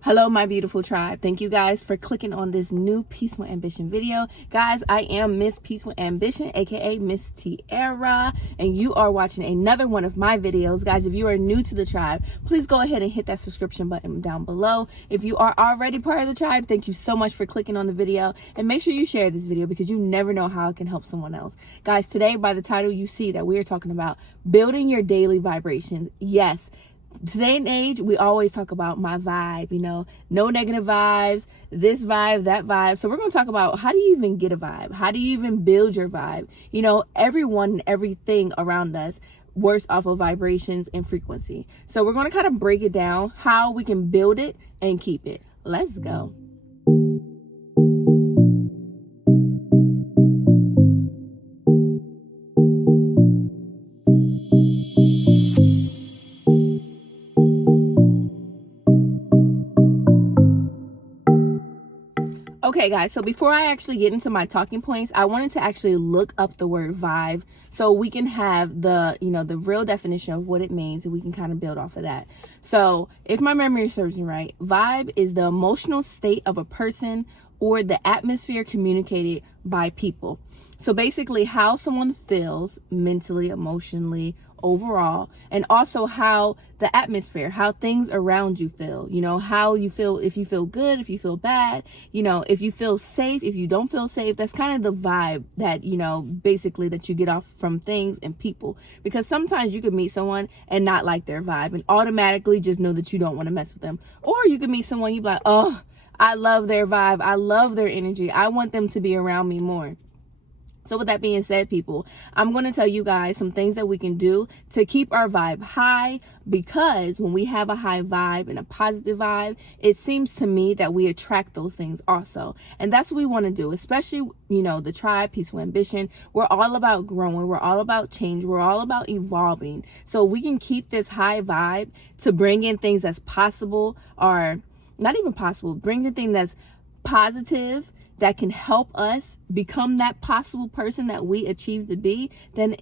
Hello, my beautiful tribe. Thank you guys for clicking on this new Peaceful Ambition video. Guys, I am Miss Peaceful Ambition, aka Miss Tiara, and you are watching another one of my videos. Guys, if you are new to the tribe, please go ahead and hit that subscription button down below. If you are already part of the tribe, thank you so much for clicking on the video, and make sure you share this video because you never know how it can help someone else. Guys, today by the title you see that we are talking about building your daily vibrations. Yes. Today and age, we always talk about my vibe, no negative vibes, this vibe, that vibe. So we're going to talk about how do you even get a vibe? How do you even build your vibe? Everyone and everything around us works off of vibrations and frequency. So we're going to kind of break it down, how we can build it and keep it. Let's go. Okay guys, so before I actually get into my talking points, I wanted to actually look up the word vibe so we can have the real definition of what it means, and we can kind of build off of that. So if my memory serves me right, vibe is the emotional state of a person or the atmosphere communicated by people. So basically how someone feels mentally, emotionally, overall, and also how the atmosphere, how things around you feel, how you feel, if you feel good, if you feel bad, if you feel safe, if you don't feel safe. That's kind of the vibe that, basically that you get off from things and people, because sometimes you could meet someone and not like their vibe and automatically just know that you don't want to mess with them. Or you could meet someone, you'd be like, oh, I love their vibe, I love their energy, I want them to be around me more. So with that being said, people, I'm going to tell you guys some things that we can do to keep our vibe high, because when we have a high vibe and a positive vibe, it seems to me that we attract those things also. And that's what we want to do, especially, the tribe, Peaceful Ambition. We're all about growing. We're all about change. We're all about evolving. So we can keep this high vibe to bring in things that's possible, or not even possible, bring in things that's positive, that can help us become that possible person that we achieve to be, then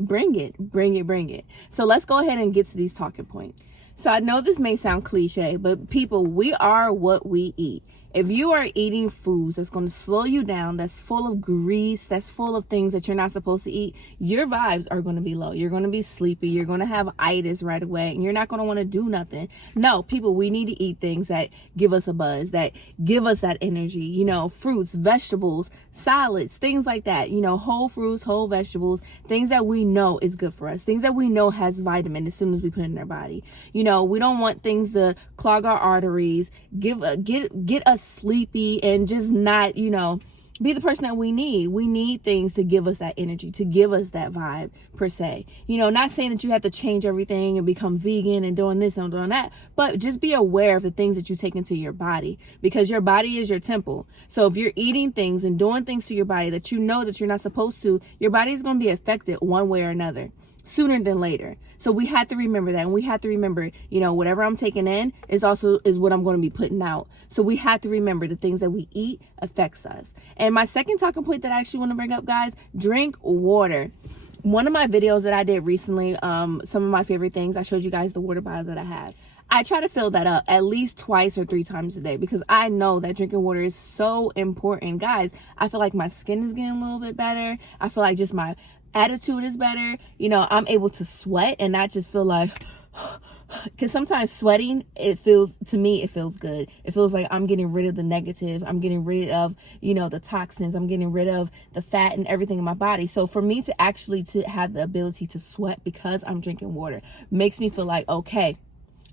bring it. So let's go ahead and get to these talking points. So I know this may sound cliche, but people, we are what we eat. If you are eating foods that's going to slow you down, that's full of grease, that's full of things that you're not supposed to eat, your vibes are going to be low. You're going to be sleepy. You're going to have itis right away, and you're not going to want to do nothing. No, people, we need to eat things that give us a buzz, that give us that energy, fruits, vegetables, salads, things like that, whole fruits, whole vegetables, things that we know is good for us, things that we know has vitamin as soon as we put in our body. We don't want things to clog our arteries, get us sleepy, and just not, be the person that we need. We need things to give us that energy, to give us that vibe per se. Not saying that you have to change everything and become vegan and doing this and doing that, but just be aware of the things that you take into your body, because your body is your temple. So if you're eating things and doing things to your body that you know that you're not supposed to, your body is going to be affected one way or another, sooner than later. So we have to remember that, and we have to remember, whatever I'm taking in is what I'm going to be putting out. So we have to remember the things that we eat affects us. And my second talking point that I actually want to bring up, guys, drink water. One of my videos that I did recently, some of my favorite things, I showed you guys the water bottle that I have. I try to fill that up at least twice or 3 times a day, because I know that drinking water is so important. Guys, I feel like my skin is getting a little bit better. I feel like just my attitude is better. I'm able to sweat and not just feel like, because sometimes sweating, it feels good. It feels like I'm getting rid of the negative. I'm getting rid of, the toxins. I'm getting rid of the fat and everything in my body. So for me to actually to have the ability to sweat because I'm drinking water makes me feel like, okay,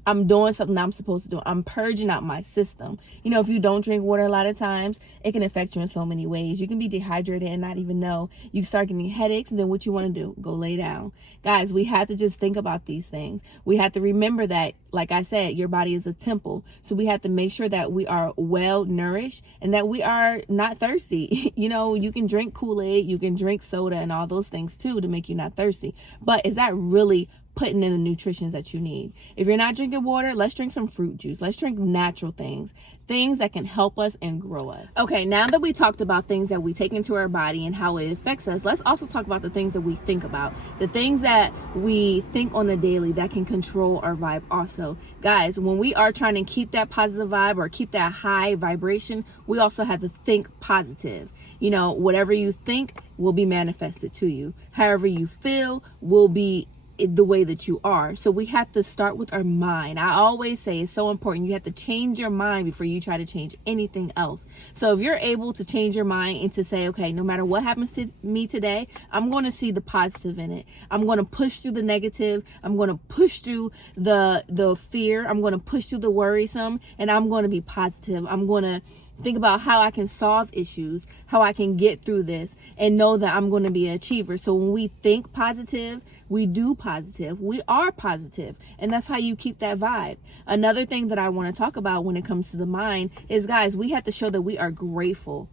I'm doing something I'm supposed to do. I'm purging out my system. If you don't drink water a lot of times, it can affect you in so many ways. You can be dehydrated and not even know. You start getting headaches, and then what you want to do? Go lay down. Guys, we have to just think about these things. We have to remember that, like I said, your body is a temple. So we have to make sure that we are well nourished and that we are not thirsty. You can drink Kool-Aid, you can drink soda and all those things too to make you not thirsty. But is that really putting in the nutrition that you need. If you're not drinking water, let's drink some fruit juice. Let's drink natural things that can help us and grow us. Okay, now that we talked about things that we take into our body and how it affects us, let's also talk about the things that we think about. The things that we think on the daily that can control our vibe also. Guys, when we are trying to keep that positive vibe or keep that high vibration, we also have to think positive. You know, whatever you think will be manifested to you. However you feel will be the way that you are. So we have to start with our mind. I always say it's so important. You have to change your mind before you try to change anything else. So if you're able to change your mind and to say, okay, no matter what happens to me today, I'm going to see the positive in it. I'm going to push through the negative. I'm going to push through the fear. I'm going to push through the worrisome, and I'm going to be positive. I'm going to think about how I can solve issues, how I can get through this, and know that I'm going to be an achiever. So when we think positive, we do positive. We are positive. And that's how you keep that vibe. Another thing that I want to talk about when it comes to the mind is, guys, we have to show that we are grateful.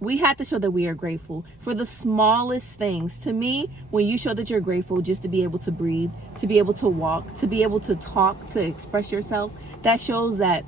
We have to show that we are grateful for the smallest things. To me, when you show that you're grateful just to be able to breathe, to be able to walk, to be able to talk, to express yourself, that shows that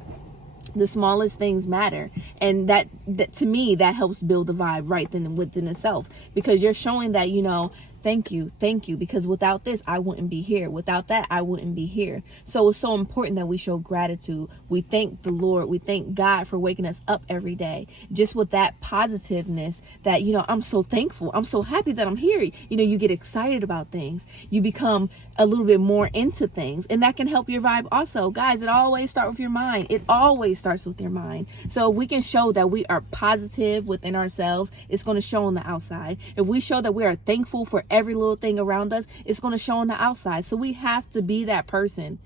the smallest things matter. And that to me, that helps build the vibe right then and within itself, because you're showing that, you know, thank you, because without this, I wouldn't be here. Without that, I wouldn't be here. So it's so important that we show gratitude. We thank the Lord. We thank God for waking us up every day. Just with that positiveness that, you know, I'm so thankful. I'm so happy that I'm here. You know, you get excited about things. You become a little bit more into things, and that can help your vibe also. Guys, it always starts with your mind. It always starts with your mind. So if we can show that we are positive within ourselves, it's going to show on the outside. If we show that we are thankful for every little thing around us, it's going to show on the outside. So we have to be that person.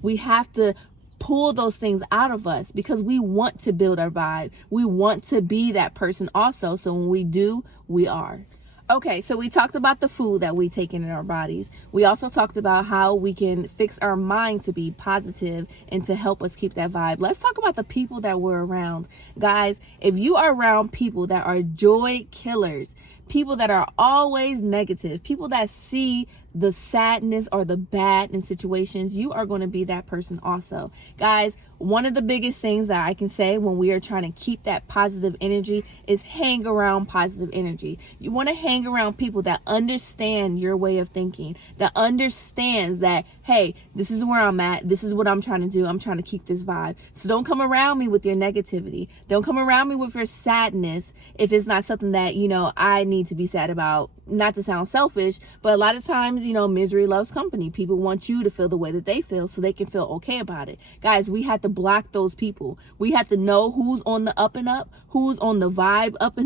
We have to pull those things out of us because we want to build our vibe. We want to be that person also. So when we do, we are. Okay, so we talked about the food that we take in our bodies. We also talked about how we can fix our mind to be positive and to help us keep that vibe. Let's talk about the people that we're around. Guys, if you are around people that are joy killers, people that are always negative, people that see the sadness or the bad in situations, you are going to be that person also. Guys, one of the biggest things that I can say when we are trying to keep that positive energy is hang around positive energy. You want to hang around people that understand your way of thinking, that understands that, hey, this is where I'm at. This is what I'm trying to do. I'm trying to keep this vibe. So don't come around me with your negativity. Don't come around me with your sadness if it's not something that, you know, I need to be sad about. Not to sound selfish, but a lot of times, you know, misery loves company. People want you to feel the way that they feel so they can feel okay about it. Guys, we have to block those people. We have to know who's on the up and up, who's on the vibe up,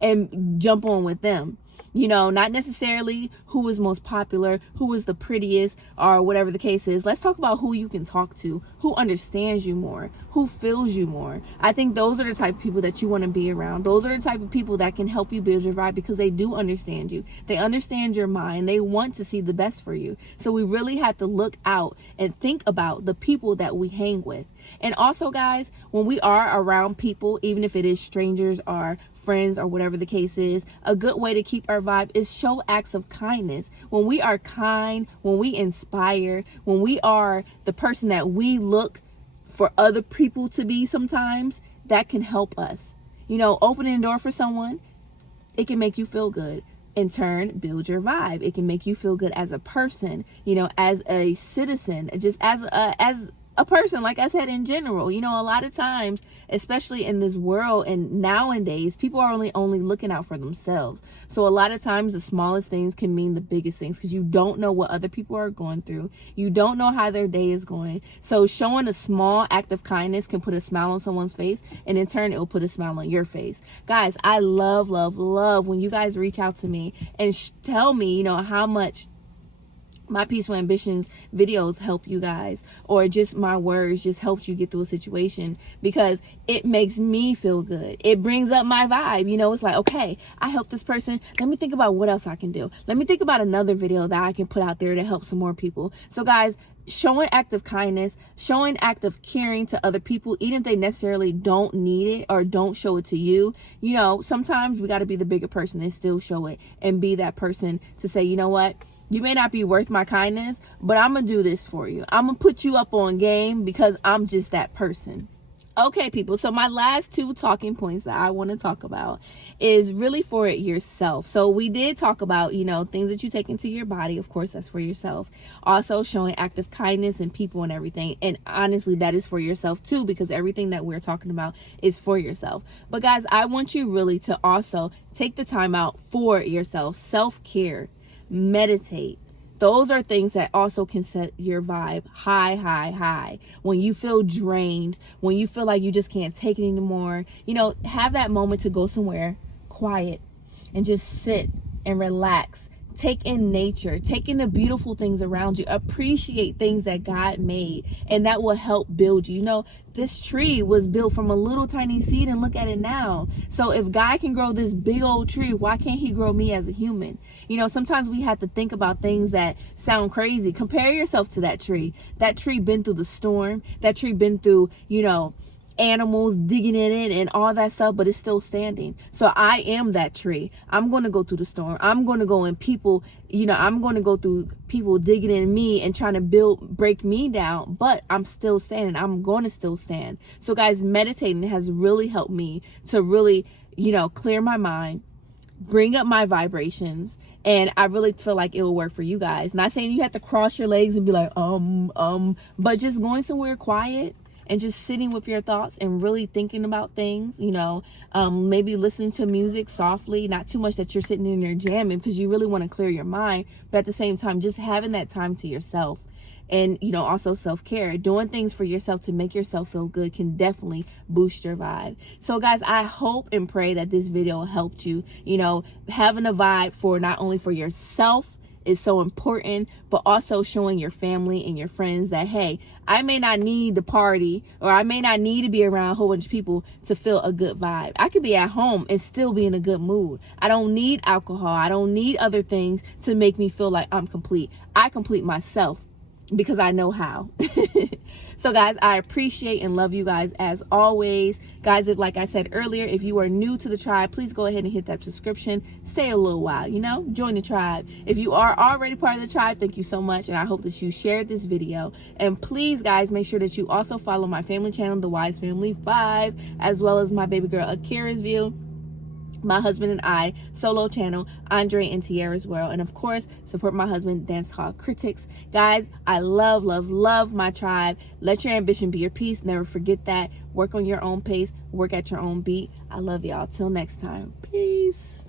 and jump on with them. You know, not necessarily who is most popular, who is the prettiest, or whatever the case is. Let's talk about who you can talk to, who understands you more, who feels you more. I think those are the type of people that you want to be around. Those are the type of people that can help you build your vibe because they do understand you. They understand your mind. They want to see the best for you. So we really have to look out and think about the people that we hang with. And also, guys, when we are around people, even if it is strangers or friends or whatever the case is, a good way to keep our vibe is show acts of kindness. When we are kind, when we inspire, when we are the person that we look for other people to be sometimes, that can help us. You know, opening a door for someone, it can make you feel good. In turn, build your vibe. It can make you feel good as a person, you know, as a citizen, just as a person, like I said, in general. You know, a lot of times, especially in this world and nowadays, people are only looking out for themselves. So a lot of times the smallest things can mean the biggest things because you don't know what other people are going through. You don't know how their day is going. So showing a small act of kindness can put a smile on someone's face, and in turn, it will put a smile on your face. Guys, I love when you guys reach out to me and tell me, you know, how much my Peaceful Ambitions videos help you guys, or just my words just helped you get through a situation, because it makes me feel good. It brings up my vibe. You know, it's like, okay, I helped this person. Let me think about what else I can do. Let me think about another video that I can put out there to help some more people. So guys, showing act of kindness, showing act of caring to other people, even if they necessarily don't need it or don't show it to you. You know, sometimes we got to be the bigger person and still show it and be that person to say, you know what? You may not be worth my kindness, but I'm going to do this for you. I'm going to put you up on game because I'm just that person. Okay, people, so my last 2 talking points that I want to talk about is really for yourself. So we did talk about, you know, things that you take into your body. Of course, that's for yourself. Also showing active kindness in people and everything. And honestly, that is for yourself too, because everything that we're talking about is for yourself. But guys, I want you really to also take the time out for yourself. Self-care, meditate. Those are things that also can set your vibe high. When you feel drained, when you feel like you just can't take it anymore, you know, have that moment to go somewhere quiet and just sit and relax. Take in nature, take in the beautiful things around you, appreciate things that God made, and that will help build you. You know, this tree was built from a little tiny seed, and look at it now. So if God can grow this big old tree, why can't he grow me as a human? You know, sometimes we have to think about things that sound crazy. Compare yourself to that tree. That tree been through the storm. That tree been through, you know, animals digging in it and all that stuff, but it's still standing. So I am that tree. I'm going to go through the storm. I'm going to go in people, you know, I'm going to go through people digging in me and trying to break me down, but I'm still standing. I'm going to still stand. So guys, meditating has really helped me to really, you know, clear my mind, bring up my vibrations, and I really feel like it will work for you guys. Not saying you have to cross your legs and be like, but just going somewhere quiet and just sitting with your thoughts and really thinking about things, you know, maybe listening to music softly, not too much that you're sitting in there jamming because you really want to clear your mind, but at the same time, just having that time to yourself. And, you know, also self-care, doing things for yourself to make yourself feel good can definitely boost your vibe. So guys, I hope and pray that this video helped you. You know, having a vibe for not only for yourself is so important, but also showing your family and your friends that, hey, I may not need the party, or I may not need to be around a whole bunch of people to feel a good vibe. I could be at home and still be in a good mood. I don't need alcohol. I don't need other things to make me feel like I'm complete. I complete myself because I know how. So guys, I appreciate and love you guys as always. Guys, if, like I said earlier, if you are new to the tribe, please go ahead and hit that subscription. Stay a little while, you know, join the tribe. If you are already part of the tribe, thank you so much. And I hope that you shared this video. And please, guys, make sure that you also follow my family channel, The Wise Family 5, as well as my baby girl, Akira'sView, my husband and I solo channel, Andre&Tiera World, and of course support my husband, Dancehall Critics. Guys, I love my tribe. Let your ambition be your peace. Never forget that. Work on your own pace, work at your own beat. I love y'all. Till next time, peace.